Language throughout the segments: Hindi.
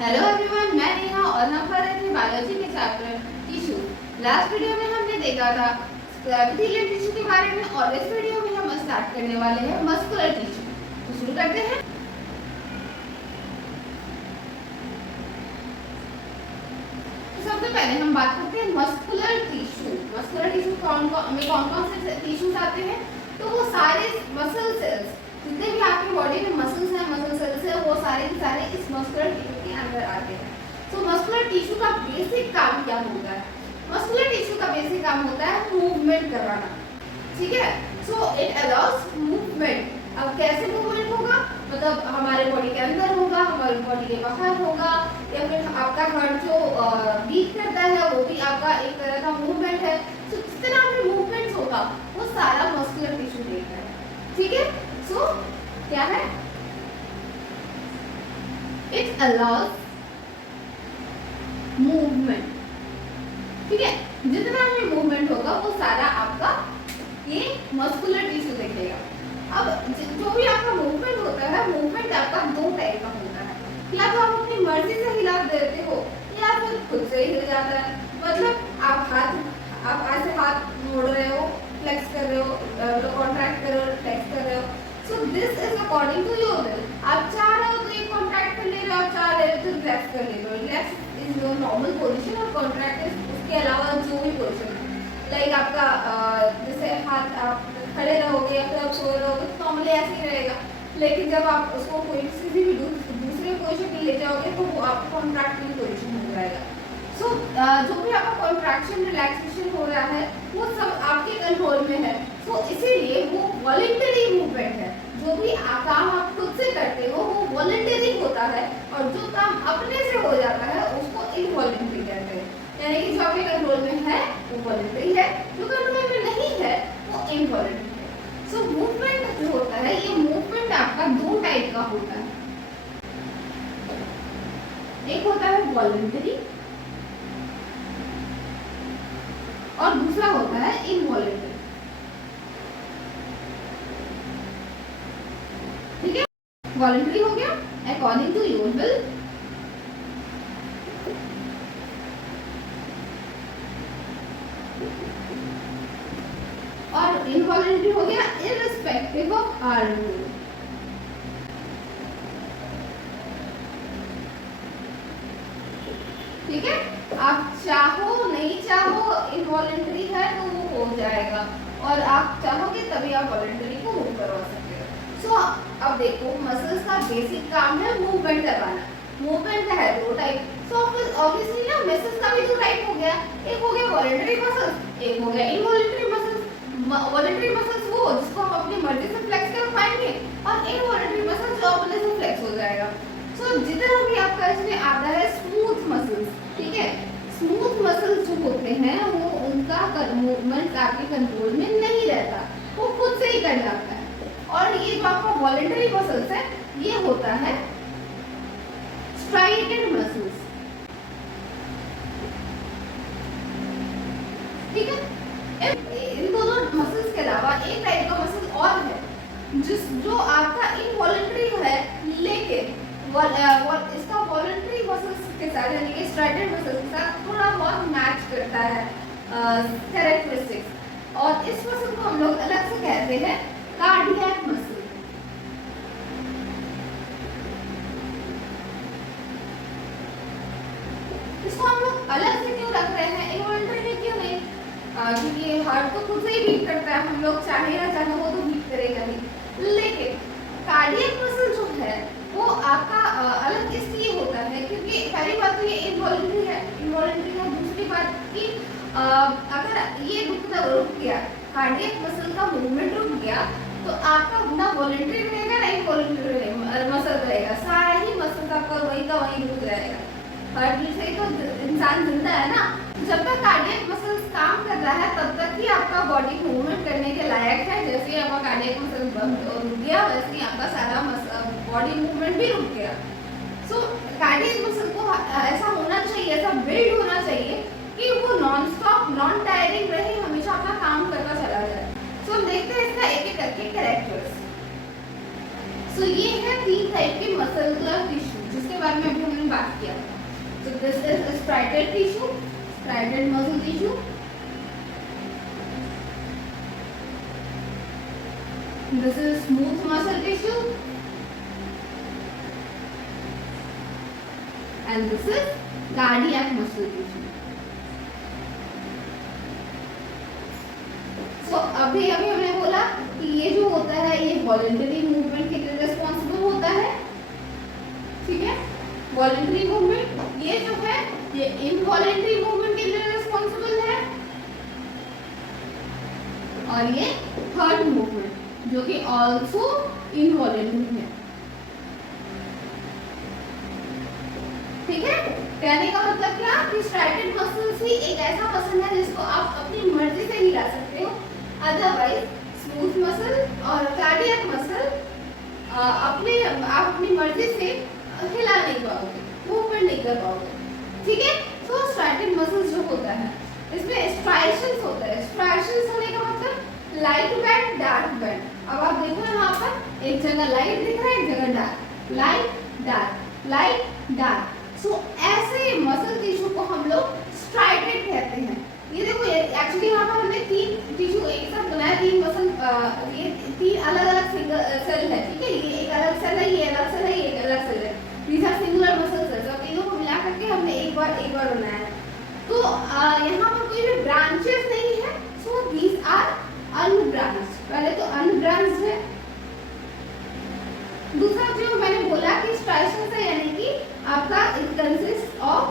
हेलो एवरीवन, मैं नेहा और हम पढ़ रहे थे बायोलॉजी के चैप्टर टिश्यू। लास्ट वीडियो में हमने देखा था एपिथेलियल टिश्यू के बारे में और इस वीडियो में हम स्टार्ट करने वाले हैं मस्कुलर टिश्यू। तो शुरू करते हैं। तो सबसे पहले हम बात करते हैं मस्कुलर टिश्यू। मस्कुलर टिश्यू में कौन कौन से टिश्यूज आते हैं? तो वो सारे मसल सेल्स, जितने भी आपकी बॉडी में मसल्स हैं, मसल सेल्स हैं, वो सारे के सारे इस मस्कुलर टिश्यू के अंदर आते हैं। तो मस्कुलर टिश्यू का बेसिक काम क्या होता है? मस्कुलर टिश्यू का बेसिक काम होता है मूवमेंट करवाना, ठीक है। So it allows movement. अब कैसे मूवमेंट होगा? मतलब हमारे बॉडी के अंदर होगा, हमारे बॉडी के बाहर होगा, या फिर आपका हार्ट जो बीट करता है वो भी आपका एक तरह का मूवमेंट है। तो जितना भी मूवमेंट होगा वो सारा मस्कुलर टिश्यू देखता है, ठीक है। सो क्या है? इट अलाउज मूवमेंट, ठीक है। जितना भी मूवमेंट होगा वो सारा आपका ये मस्कुलर टिश्यू देखेगा। अब जो भी आपका मूवमेंट होता है, मूवमेंट आपका दो टाइप का होता है। या तो आप अपनी मर्जी से हिला देते हो या फिर खुद से ही हिल जाता है। मतलब आप ऐसे हाथ मोड़ रहे हो, फ्लेक्स कर रहे हो, कॉन्ट्रैक्ट कर रहे हो, फ्लेक्स कर रहे हो। So this is according to your will. आप चाह रहे हो तो ये कॉन्ट्रैक्ट कर ले रहे हो, आप चाह रहे हो तो रिलैक्स कर ले रहे हो। Relax is your normal position और कॉन्ट्रैक्ट इज उसके अलावा जो भी पोजीशन है। लाइक आपका जैसे हाथ आप खड़े रहोगे या फिर आप सो रहोगे तो नॉर्मली ऐसे ही रहेगा। लेकिन जब आप उसको कोई किसी भी दूसरे पोजीशन में ले जाओगे तो वो आपका कॉन्ट्रैक्टिंग पोजीशन हो जाएगा। सो जो भी आपका कॉन्ट्रैक्शन रिलैक्सेशन हो रहा है वो सब आपके कंट्रोल में है। तो इसीलिए वो वॉलंटरी मूवमेंट है। जो भी काम आप खुद से करते हो वो वॉलंटरी होता है, और जो काम अपने से हो जाता है उसको इनवॉलंटरी कहते हैं। यानी कि जो आपके कंट्रोल में है वो वॉलंटरी है, जो कंट्रोल में नहीं है वो इनवॉलंटरी है। सो मूवमेंट जो होता है, ये मूवमेंट आपका दो टाइप का होता है। एक होता है वॉलंटरी और दूसरा होता है इनवॉलंटरी, ठीक है। वॉलंटरी हो गया अकॉर्डिंग टू योर विल, और इनवॉलंटरी हो गया इररिस्पेक्टिव ऑफ आवर विल। ठीक है, आप चाहो नहीं चाहो इनवॉलंटरी है तो वो हो जाएगा, और आप चाहोगे तभी आप वॉलंटरी को मूव करवा सकते हो। सो अब देखो, मसल्स का बेसिक काम है मूवमेंट करवाना। मूवमेंट का है दो टाइप। सो ऑब्वियसली ना मसल्स का भी दो टाइप हो गया। एक हो गया वॉलंटरी मसल्स, एक हो गया इनवॉलंटरी मसल्स। वॉलंटरी मसल्स वो जिसको हम अपनी मर्जी से फ्लेक्स कर पाएंगे, और इनवॉलंटरी मसल्स जो अपने से फ्लेक्स हो जाएगा। सो जितना भी आपका इसमें आता है स्मूथ मसल्स, ठीक है। स्मूथ मसल्स जो होते हैं वो उनका मूवमेंट आपके कंट्रोल में नहीं रहता, वो खुद से ही कर जाता है। और ये जो आपका वॉलंटरी मसल्स है ये होता है स्ट्राइटेड मसल्स, ठीक है। इन दोनों मसल्स के अलावा एक टाइप का मसल और है जो आपका इनवॉलंटरी है, लेकिन इसका वॉलंटरी मसल्स के साथ यानी कि स्ट्राइटेड मसल्स के साथ थोड़ा बहुत मैच करता है कैरेक्टरिस्टिक्स, और इस मसल को हम लोग अलग से कहते हैं कार्डियक मसल। इसको हम लोग अलग से क्यों रख रहे हैं, इनवॉलंटरी में क्यों नहीं? क्योंकि हार्ट तो खुद से ही बीट करता है, हम लोग चाहे ना चाहे वो तो बीट करेगा ही। लेकिन कार्डियक मसल जो है वो आपका अलग इसलिए होता है क्योंकि पहली बात तो ये इनवॉलंटरी है। दूसरी बात कि अगर ये रुक गया, कार्डियक मसल का मूवमेंट रुक गया, तो आपका ना वॉलंटरी रहेगा ना इनवॉलंटरी मसल रहेगा, सारा ही मसल आपका वही का वही रुक जाएगा। हार्ट बीट से तो इंसान जिंदा है ना। जब तक कार्डियक मसल्स काम कर रहा है तब तक ही आपका बॉडी मूवमेंट करने के लायक है। जैसे ही आपका कार्डियक मसल रुक गया वैसे ही आपका सारा बॉडी मूवमेंट भी रुक गया। सो कार्डियक मसल को ऐसा होना चाहिए, ऐसा बिल्ड होना चाहिए कि वो नॉन स्टॉप नॉन टायरिंग रहे, हमेशा अपना काम करता चला जाए। सो हम देखते हैं इसका एक एक करके कैरेक्टर्स। सो ये है तीन टाइप के मसकुलर टिश्यू जिसके बारे में अभी हमने बात किया था। So this is a striated tissue, striated muscle tissue. This is smooth muscle tissue, and this is cardiac muscle tissue. So अभी हमने बोला कि ये जो होता है ये वॉलंटरी मूवमेंट के लिए रिस्पॉन्सिबल होता है, ठीक है। वॉलंटरी मूवमेंट ये जो है ये इनवॉलंटरी मूवमेंट के लिए रिस्पॉन्सिबल है, और ये थर्ड मूवमेंट जो कि ऑल्सो इनवॉलंटरी है, ठीक है। कहने का मतलब क्या कि स्ट्राइटेड मसल्स ही एक ऐसा मसल है जिसको आप अपनी मर्जी से हिला सकते हो, अदरवाइज स्मूथ मसल और कार्डियक मसल आप अपनी मर्जी से हिला नहीं पाओगे, मूवमेंट नहीं कर पाओगे, ठीक है। तो स्ट्राइटेड मसल्स जो होता है इसमें स्ट्राइशंस होता है। स्ट्राइशंस होने का मतलब लाइट बैंड, डार्क बैंड। अब आप देखो यहाँ पर एक जगह लाइट दिख रहा है, एक जगह dark, light dark, light dark. So ऐसे मसल टिश्यू को हम लोग स्ट्राइटेड कहते हैं। ये देखो एक्चुअली यहाँ पर हमने तीन टिश्यू एक साथ बनाया, तीन मसल, ये तीन अलग अलग सेल है, ठीक है। ये एक अलग सेल है, ये अलग सेल है, ये एक अलग सेल है। These are singular muscle cells, और तीनों को मिला करके हमने एक बार बनाया है। तो यहाँ पर कोई भी ब्रांचेस नहीं है, so these are unbranched। पहले तो unbranched है। दूसरा जो मैंने बोला कि स्ट्राइशंस है, यानी कि आपका it consists of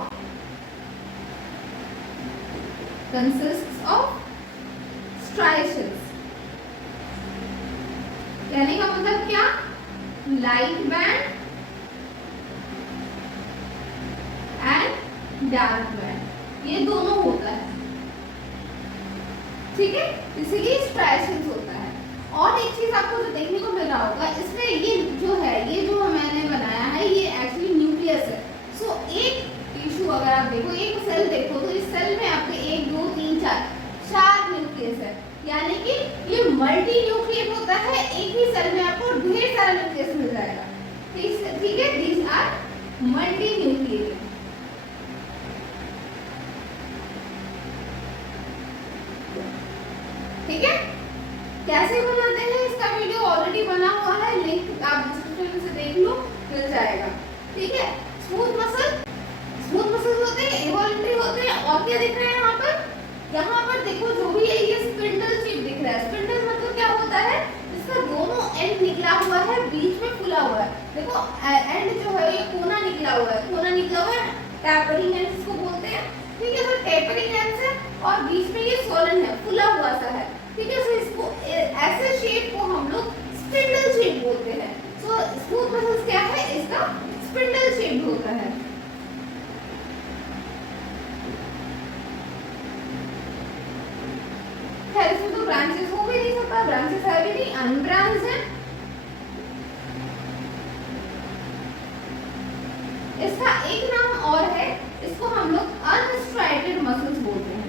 striations। कहने का मतलब क्या, light band and dark band, ये दोनों होता है, ठीक है। इसीलिए स्ट्राइशंस होता है। और एक चीज आपको जो देखने को मिल रहा होगा इसमें, ये जो है, ये जो मैंने बनाया है ये एक्चुअली न्यूक्लियस है। सो एक टिश्यू अगर आप देखो, एक सेल देखो, तो इस सेल में आपके 1 2 3 4 न्यूक्लियस है, यानी कि ये मल्टी न्यूक्लियस होता है। एक ही सेल में आपको ढेर सारा न्यूक्लियस मिल जाएगा, ठीक है। दीज आर मल्टी न्यूक्लियस, ठीक है। कैसे बनाते हैं इसका वीडियो ऑलरेडी बना हुआ है, लिंक आप डिस्क्रिप्शन से देख लो, मिल जाएगा, ठीक है। स्मूथ मसल्स होते हैं, इवॉल्यूटरी होते हैं। और क्या दिख रहा है यहाँ पर, यहाँ पर देखो जो भी है ये स्पिंडल शेप दिख रहा है। स्पिंडल मतलब क्या होता है, इसका दोनों एंड निकला हुआ है, बीच में फुला हुआ है। देखो एंड जो है ये कोना निकला हुआ है, टैपरिंग एंड इसको बोलते हैं, ठीक है। तो टैपरिंग एंड है और बीच में ये सोलन है, फुला हुआ सा है, ठीक है। सो इसको ऐसे शेप को हम लोग स्पिंडल शेप बोलते हैं। सो स्मूथ मसल्स क्या है, इसका स्पिंडल शेप होता है। खैर इसमें तो ब्रांचेस हो भी नहीं सकता, ब्रांचेस है भी नहीं, अनब्रांच है। इसका एक नाम और है, इसको हम लोग अनस्ट्राइटेड मसल्स बोलते हैं।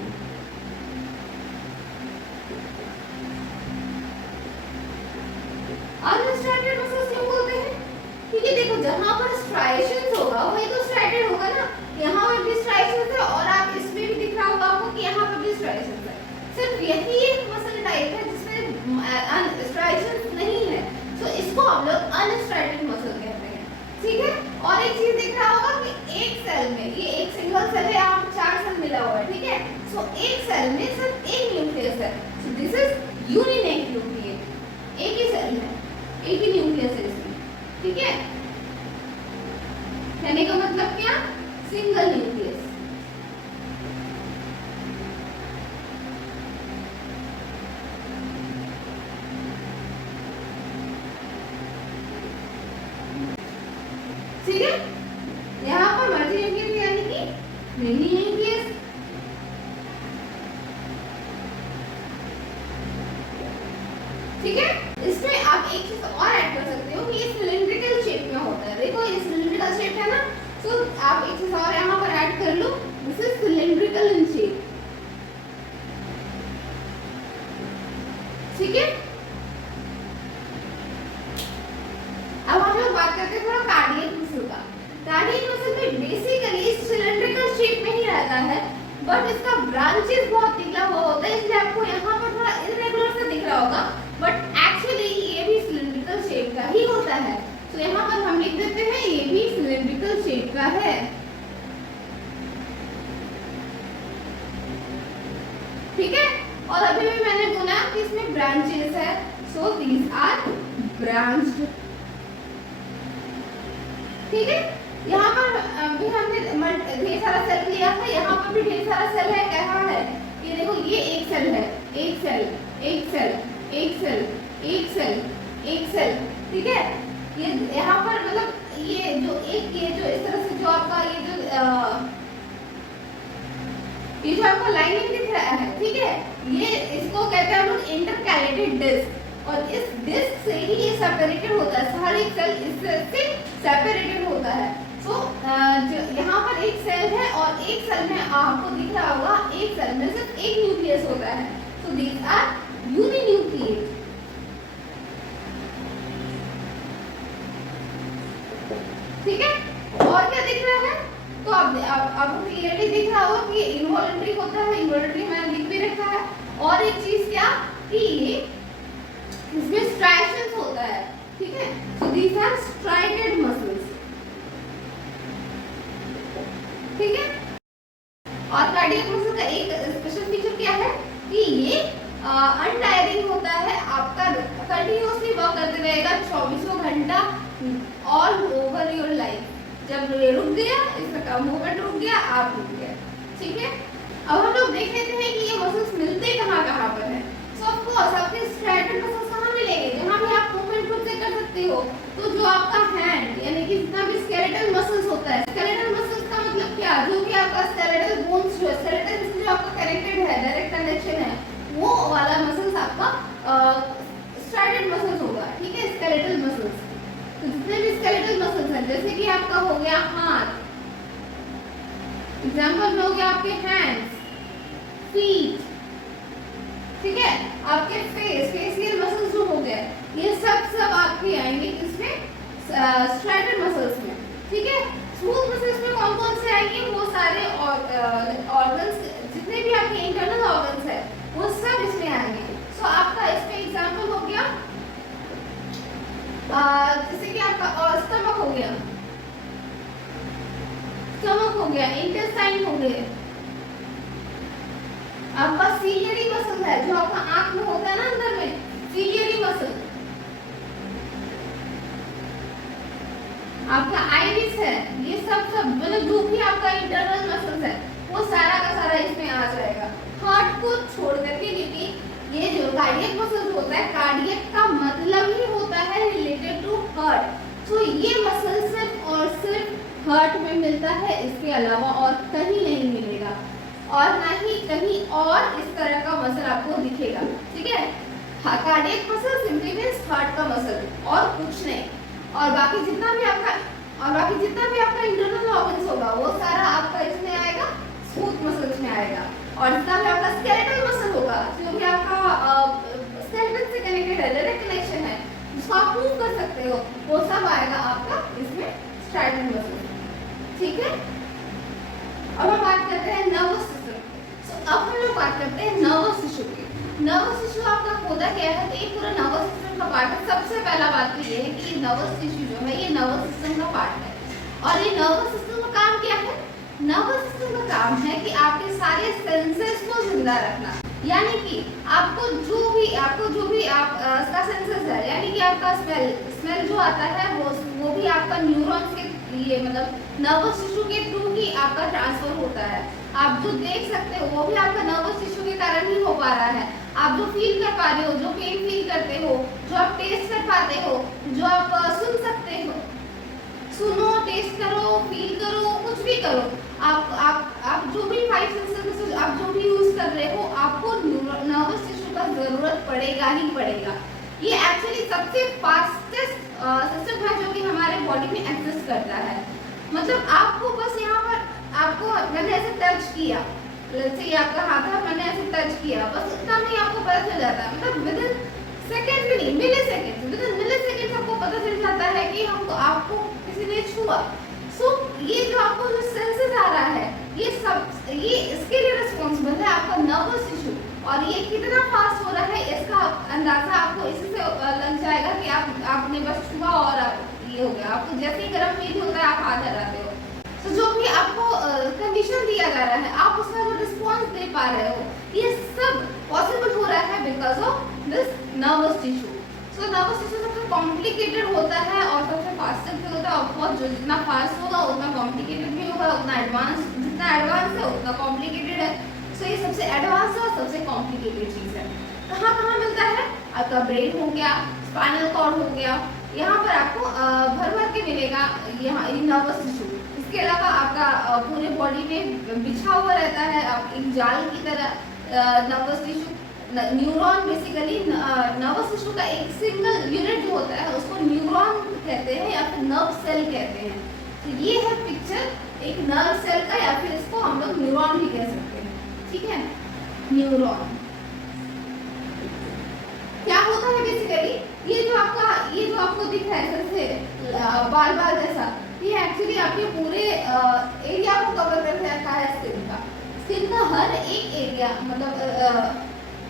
अनस्ट्राइटेड मसल्स क्यों बोलते हैं, क्योंकि देखो जहां पर स्ट्राइशंस होगा वही तो स्ट्राइटेड होगा ना। यहाँ पर भी स्ट्राइशंस है और आप इसमें भी दिख रहा होगा आपको कि यहाँ पर भी स्ट्राइशंस है। सिर्फ यही एक मसल टाइप है जिसमें स्ट्राइशंस नहीं है, तो इसको हम लोग अनस्ट्राइटेड मसल कहते हैं, ठीक है। और एक चीज दिख रहा होगा कि एक सेल में, ये एक सिंगल सेल है, यहाँ पर 4 सेल मिला हुआ है, ठीक है। सो एक सेल में सिर्फ एक न्यूक्लियस है, सो दिस इज यूनिनेट न्यूक्लियस, एक ही सेल में एक ही न्यूक्लियस है इसमें, ठीक है। कहने का मतलब क्या, सिंगल न्यूक्लियस। ठीक है, यहाँ पर मल्टी न्यूक्लियस यानी कि मेनी न्यूक्लियस, ठीक है। इसमें आप एक चीज और ऐड कर सकते हो कि ये सिलिंड्रिकल शेप में होता है। देखो ये सिलिंड्रिकल शेप है ना, तो आप एक चीज और यहाँ पर ऐड कर लो, this is cylindrical in shape, ठीक है। अब हम लोग बात करते हैं थोड़ा कार्डियक मसल का। कार्डियक मसल में बेसिकली सिलेंड्रिकल शेप में ही रहता है, बट इसका ब्रांचेस बहुत निकला हुआ होता है, इसलिए आपको यहाँ पर थोड़ा इरेगुलर सा दिख रहा होगा, बट एक्चुअली ये भी सिलेंड्रिकल शेप का ही होता है। तो यहाँ पर हम लिख देते हैं ये भी सिलेंड्रिकल शेप का है। ठीक है, और अभी भी मैंने बोला कि इसमें ब्रांचेस है, सो दीज आर ब्रांच्ड। ठीक है, यहाँ पर भी हमने ढेर सारा सेल लिया था, यहाँ पर भी ढेर सारा सेल है। कहाँ है ये देखो, ये एक सेल है, एक सेल, एक सेल, एक सेल, एक सेल, एक सेल। ठीक है, ये यहाँ पर मतलब ये जो इस तरह से जो आपका ये जो आपका लाइनिंग दिख रहा है, ठीक है, ये इसको कहते हैं हम लोग इंटरकैलेटेड डिस्क, और इस डिस्क से ही ये सेपरेटेड होता है, हर एक सेल इससे सेपरेटेड होता है। तो यहाँ पर एक सेल है और एक सेल में आपको दिख रहा होगा, एक सेल में सिर्फ एक न्यूक्लियस होता है, सो दीज आर यूनिन्यूक्लिएट। ठीक है, और क्या दिख रहा है, तो अब क्लियरली दिख रहा होगा कि इनवॉल्यूंटरी होता है, इनवॉल्यूंटरी मैंने लिख भी रखा है। और एक चीज क्या कि इसमें स्ट्राइशंस होता है। ठीक है, सो दीज आर स्ट्राइडेड मसल्स। ठीक है, और कार्डियक मसल का एक स्पेशल फीचर क्या है कि ये अनटायरिंग होता है, आपका कंटिन्यूअसली वर्क करते रहेगा 24 घंटा ऑल ओवर योर लाइफ। जब ये रुक गया, इसका मूवमेंट रुक गया, आप रुक गया। ठीक है, अब हम लोग देख लेते हैं कि ये मसल्स मिलते कहाँ पर है। सो ऑफ कोर्स आपके स्ट्राइडेड मसल्स कहाँ मिलेंगे, जहाँ भी आप मूवमेंट खुद से कर सकते हो। तो जो आपका हैंड यानी कि जितना भी स्केलेटल मसल्स होता है, स्केलेटल मसल्स का मतलब क्या, जो भी आपका स्केलेटल बोन्स जो है, स्केलेटल से जो आपका कनेक्टेड है, डायरेक्ट कनेक्शन है, वो वाला मसल्स आपका स्ट्राइडेड मसल्स होगा। ठीक है, स्केलेटल मसल्स। तो जितने भी स्केलेटल मसल्स हैं, जैसे कि आपका हो गया हाथ, एग्जांपल में हो गया आपके हैंड्स, फीट, ठीक है, आपके फेशियल मसल्स जो हो गए, ये सब आपके आएंगे इसमें स्ट्राइडेड मसल्स में। ठीक है, स्मूथ मसल्स में कौन कौन से आएंगे, वो सारे ऑर्गन्स, जितने भी आपके इंटरनल ऑर्गन्स है, वो सब इसमें आएंगे। सो आपका इसमें एग्जांपल हो गया जैसे कि आपका स्टमक हो गया, इंटेस्टाइन हो गए, आपका सीलियरी मसल है, जो आपका आंख में होता है ना अंदर में, सीलियरी मसल, आपका आइरिस है, ये सब मतलब जो भी आपका इंटरनल मसल्स है, वो सारा का सारा इसमें आ जाएगा, हार्ट को छोड़ करके। क्योंकि ये जो कार्डियक मसल होता है, कार्डियक का मतलब ही होता है रिलेटेड टू हार्ट, तो ये मसल सिर्फ और सिर्फ हार्ट में मिलता है, इसके अलावा और कहीं नहीं मिलेगा, और ना ही कहीं और इस तरह का मसल आपको दिखेगा। ठीक है, cardiac muscle simply means heart का मसल और कुछ नहीं, और बाकी जितना भी आपका इंटरनल ऑर्गन्स होगा, वो सारा आपका इसमें आएगा, स्मूथ मसल्स में आएगा। और जितना भी आपका स्केलेटल मसल होगा, जो भी आपका स्केलेटन से कनेक्टेड है, डायरेक्ट कनेक्शन है, जिसको आप मूव कर सकते हो, वो सब आएगा आपका इसमें स्ट्राइडेड मसल। ठीक है, अब हम बात करते हैं नर्वस सिस्टम। सो अब हम लोग बात करते हैं नर्वस टिश्यू की। नर्वस टिश्यू आपका होता क्या है, तो ये पूरा नर्वस सिस्टम का पार्ट है। सबसे पहला बात तो ये है कि ये नर्वस टिश्यू जो है, ये नर्वस सिस्टम का पार्ट है। और ये नर्वस सिस्टम का काम क्या है, नर्वस सिस्टम का काम है कि आपके सारे सेंसेस को जिंदा रखना, यानी कि आपको जो भी आपका सेंसेस है, यानी कि आपका स्मेल जो आता है, वो भी आपका न्यूरॉन्स के लिए, मतलब नर्वस टिश्यू के थ्रू ही आपका ट्रांसफर होता है। आप जो देख सकते हो, वो भी आपका नर्वस टिश्यू के कारण ही हो पा रहा है। आप जो फील कर पा रहे हो, जो पेन फील करते हो, जो आप टेस्ट कर पाते हो, जो आप सुन सकते हो, सुनो, टेस्ट करो, फील करो, कुछ भी करो, आप जो भी फाइव सेंसेस आप जो भी यूज कर रहे हो, आपको नर्वस टिश्यू का जरूरत पड़ेगा ही पड़ेगा। ये एक्चुअली सबसे फास्टेस्ट सिस्टम है जो कि हमारे बॉडी में एक्सेस करता है। मतलब आपको बस यहाँ पर आपको मैंने ऐसे टच किया, जैसे आपका हाथ है, मैंने ऐसे टच किया, बस इतना में आपको पता चल जाता है। मतलब विदिन सेकंड भी नहीं, मिलीसेकंड, विदिन मिलीसेकंड आपको पता चल जाता है कि हमको आपको किसी ने छुआ। सो ये जो आपको जो सेंसेस आ रहा है, ये इसके लिए रिस्पॉन्सिबल है आपका नर्वस टिश्यू। और ये कितना फास्ट हो रहा है इसका अंदाजा आपको इसी से लग जाएगा कि आपने बस छुआ और ये हो गया। आपको जैसे ही गर्म फील होता है आप हाथ हटाते हो। तो जो भी आपको कंडीशन दिया जा रहा है आप उसका जो रिस्पॉन्स दे पा रहे हो, ये सब पॉसिबल हो रहा है because of this nervous tissue. So nervous tissue सबसे कॉम्प्लिकेटेड होता है और सबसे फास्टेस्ट भी होता है। और बहुत जो जितना फास्ट होगा उतना कॉम्प्लिकेटेड भी होगा, उतना एडवांस, जितना एडवांस है उतना कॉम्प्लिकेटेड है। सो ये सबसे एडवांस और सबसे कॉम्प्लिकेटेड चीज़ है। कहाँ कहाँ मिलता है? आपका ब्रेन हो गया, स्पाइनल कॉर्ड हो गया, यहाँ पर आपको भर भर के मिलेगा यहाँ नर्वस टिश्यू। इसके अलावा आपका पूरे बॉडी में बिछा हुआ रहता है आप एक जाल की तरह nervous tissue. Neuron basically nervous tissue का एक सिंगल यूनिट जो होता है उसको न्यूरॉन कहते हैं या फिर नर्व सेल कहते हैं। तो ये है पिक्चर एक नर्व सेल का, या फिर इसको हम लोग न्यूरॉन भी कह सकते हैं। ठीक है, न्यूरॉन क्या होता है बेसिकली, ये जो आपको दिख रहा है जैसे बाल बाल जैसा, ये एक्चुअली आपके पूरे एरिया को कवर कर रखा है स्किन का। स्किन का हर एक एरिया, मतलब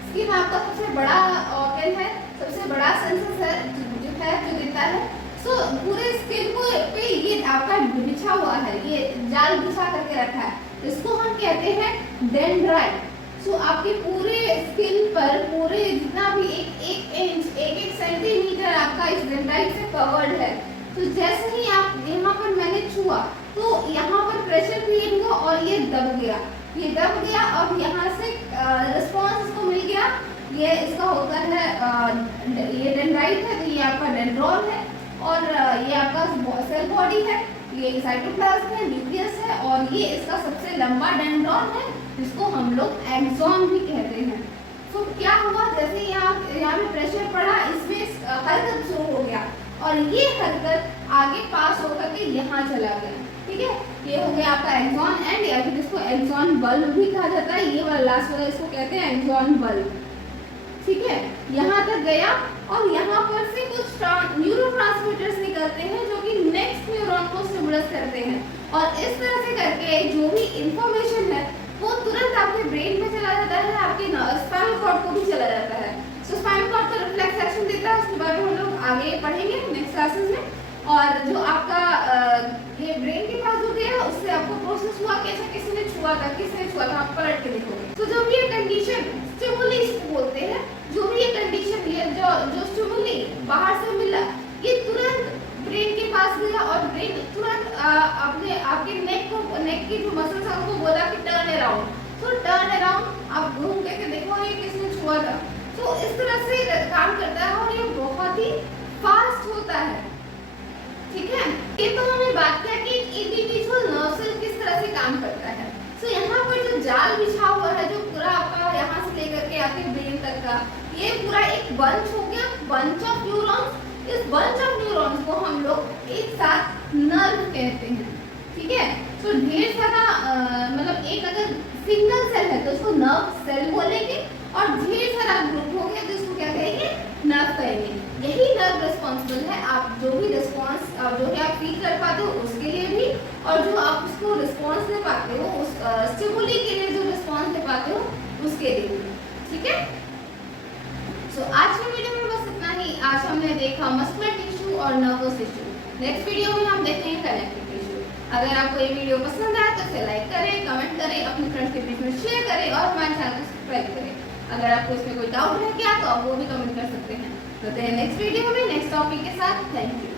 स्किन आपका सबसे बड़ा ऑर्गन है, सबसे बड़ा सेंसस है जो देता है। सो पूरे स्किन को पे ये आपका बिछा हुआ है, ये जाल बिछा करके रखा है, इसको हम कहते हैं डेंड्राइट। सो आपके पूरे स्किन पर पूरे जितना भी एक इंच एक सेंटीमीटर आपका इस डेंड्राइट से कवर्ड है। तो जैसे ही आप यहाँ पर मैंने छुआ तो यहाँ पर प्रेशर क्रिएट हुआ और ये दब गया और यहाँ से रिस्पॉन्स इसको मिल गया। ये इसका होता है ये डेंड्राइट है, तो ये आपका डेंड्रॉन है और ये आपका सेल बॉडी है, ये साइटोप्लाज्म है, न्यूक्लियस है और ये इसका सबसे लंबा डेंड्रॉन है जिसको हम लोग एक्सॉन भी कहते हैं। तो क्या हुआ, जैसे यहाँ पे प्रेशर पड़ा, इसमें हरकत शुरू हो गया और ये हरकत आगे पास होकर के यहाँ चला गया। ठीक है, ये हो गया आपका एक्सॉन एंड, या फिर इसको एक्सॉन बल्ब भी कहा जाता है। ये वाला लास्ट वाला इसको कहते हैं एक्सॉन बल्ब। ठीक है, यहाँ तक गया और यहाँ पर से कुछ न्यूरोट्रांसमीटर्स निकलते हैं जो कि नेक्स्ट न्यूरॉन को स्टिमुलेट करते हैं और इस तरह से करके जो भी इंफॉर्मेशन है वो तुरंत आपके ब्रेन में चला जाता है, आपके स्पाइनल कॉर्ड को भी चला जाता है। सो स्पाइनल कॉर्ड तो रिफ्लेक्स एक्शन देता है, उसके बारे में हम लोग आगे पढ़ेंगे नेक्स्ट क्लासेस में। और जो आपका ये ब्रेन के पास जो गया उससे आपको प्रोसेस हुआ कि अच्छा किसने छुआ था, आप पलट के देखोगे। तो जब ये कंडीशन स्टिमुली बोलते हैं, जो भी ये कंडीशन है जो स्टिमुली बाहर से मिला, ये तुरंत ब्रेन के पास गया और ब्रेन तुरंत आपके नेक की जो मसल्स है उनको बोला कि टर्न अराउंड। तो टर्न अराउंड, आप घूम करके देखो ये किसने छुआ था। तो इस तरह से काम करता है और ये बहुत ही फास्ट होता है। ठीक है, ये तो हमने बात किया कि इंडिविजुअल नर्व सेल किस तरह से काम करता है। तो यहाँ पर जो जाल बिछा हुआ है, जो पूरा आपका यहाँ से लेकर के आपके ब्रेन तक का, ये पूरा एक बंच हो गया, बंच ऑफ न्यूरॉन्स। इस बंच ऑफ न्यूरॉन्स को हम लोग एक साथ नर्व कहते हैं। ठीक है, तो ढेर सारा मतलब एक अगर सिंगल सेल है तो उसको नर्व सेल बोलेंगे और ढेर सारा ग्रुप हो गया तो उसको क्या कहेंगे, नर्व कहेंगे। यही नर्व रिस्पॉन्सिबल है आप जो भी रिस्पॉन्स जो है आप फील कर पाते हो उसके लिए भी, और जो आप उसको रिस्पॉन्स दे पाते हो उस स्टिमुली के लिए जो रिस्पॉन्स दे पाते हो उसके लिए भी। ठीक है, सो आज के वीडियो में बस इतना ही। आज हमने देखा मस्कुलर टिश्यू और नर्वस टिश्यू। नेक्स्ट वीडियो में हम देखेंगे कनेक्टिव टिश्यू। अगर आपको ये वीडियो पसंद आए तो इसे लाइक करें, कमेंट करें, अपने फ्रेंड्स के बीच में शेयर करें और हमारे चैनल को सब्सक्राइब करें। अगर आपको इसमें कोई डाउट है क्या तो आप वो भी कमेंट कर सकते हैं। तो नेक्स्ट वीडियो में नेक्स्ट टॉपिक के साथ। Thank you.